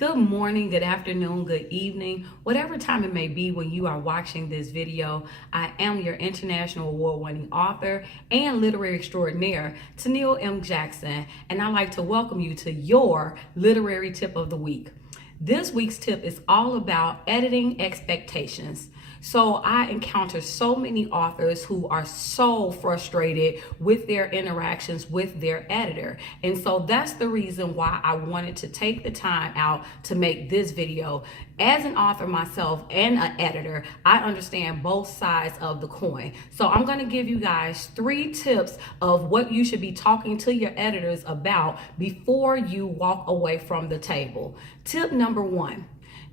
Good morning, good afternoon, good evening, whatever time it may be when you are watching this video. I am your international award-winning author and literary extraordinaire, Toneal M. and I'd like to welcome you to your literary tip of the week. This week's tip is all about editing expectations. So I encounter so many authors who are so frustrated with their interactions with their editor. And so that's the reason why I wanted to take the time out to make this video. As an author myself and an editor, I understand both sides of the coin. So I'm going to give you guys 3 tips of what you should be talking to your editors about before you walk away from the table. Tip number 1.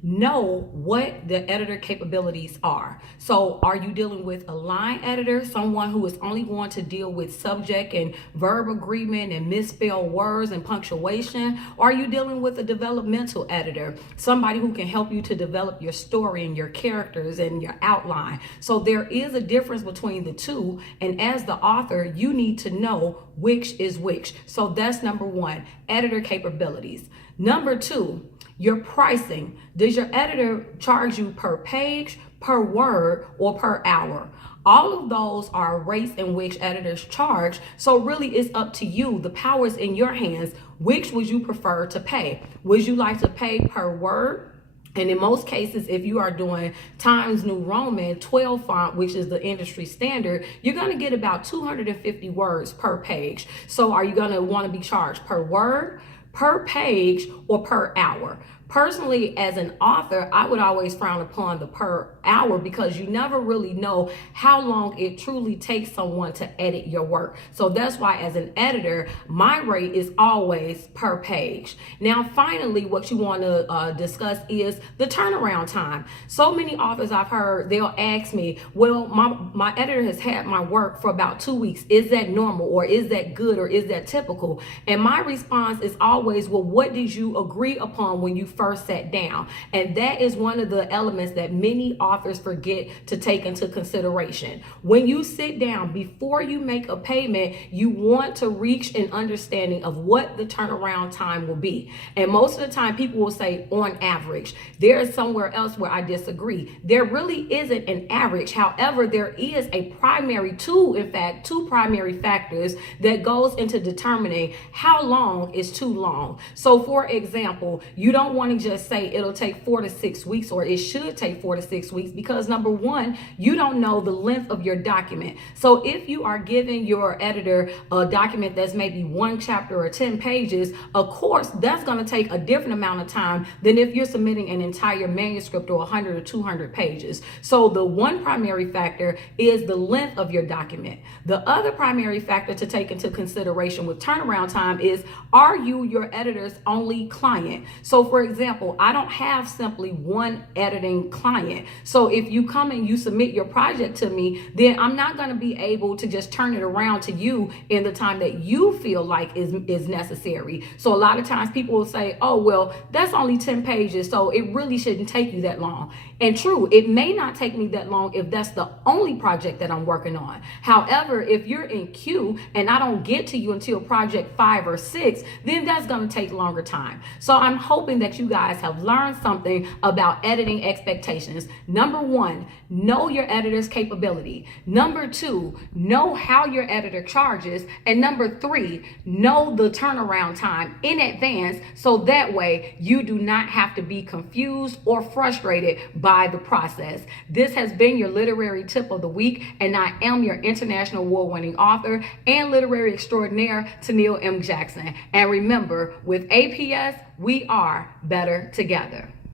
Know what the editor capabilities are. So are you dealing with a line editor, someone who is only going to deal with subject and verb agreement and misspelled words and punctuation? Or are you dealing with a developmental editor, somebody who can help you to develop your story and your characters and your outline? So there is a difference between the two, and as the author, you need to know which is which. So that's number 1, editor capabilities. Number 2, your pricing. Does your editor charge you per page, per word, or per hour? All of those are rates in which editors charge. So really it's up to you. The power is in your hands. Which would you prefer to pay? Would you like to pay per word? And in most cases, if you are doing Times New Roman 12 font, which is the industry standard, you're going to get about 250 words per page. So are you going to want to be charged per word, per page, or per hour? Personally, as an author, I would always frown upon the per hour because you never really know how long it truly takes someone to edit your work. So that's why as an editor, my rate is always per page. Now, finally, what you want to discuss is the turnaround time. So many authors I've heard, they'll ask me, well, my editor has had my work for about 2 weeks. Is that normal, or is that good, or is that typical? And my response is always, well, what did you agree upon when you first sat down? And that is one of the elements that many authors forget to take into consideration. When you sit down, before you make a payment, you want to reach an understanding of what the turnaround time will be. And most of the time people will say on average. There is somewhere else where I disagree. There really isn't an average. However, there is a primary two primary factors that goes into determining how long is too long. So for example, you don't want to just say it'll take 4 to 6 weeks, or it should take 4 to 6 weeks, because number 1, you don't know the length of your document. So if you are giving your editor a document that's maybe 1 chapter or 10 pages, of course, that's going to take a different amount of time than if you're submitting an entire manuscript or 100 or 200 pages. So the one primary factor is the length of your document. The other primary factor to take into consideration with turnaround time is, are you your editor's only client? So for example, I don't have simply one editing client. So if you come and you submit your project to me, then I'm not going to be able to just turn it around to you in the time that you feel like is necessary. So a lot of times people will say, oh, well, that's only 10 pages, so it really shouldn't take you that long. And true, it may not take me that long if that's the only project that I'm working on. However, if you're in queue and I don't get to you until project 5 or 6, then that's going to take longer time. So I'm hoping that you guys have learned something about editing expectations. Number 1, know your editor's capability. Number 2, know how your editor charges. And number 3, know the turnaround time in advance, so that way you do not have to be confused or frustrated by the process. This has been your literary tip of the week, and I am your international award-winning author and literary extraordinaire, Toneal M. And remember, with APS, we are better together.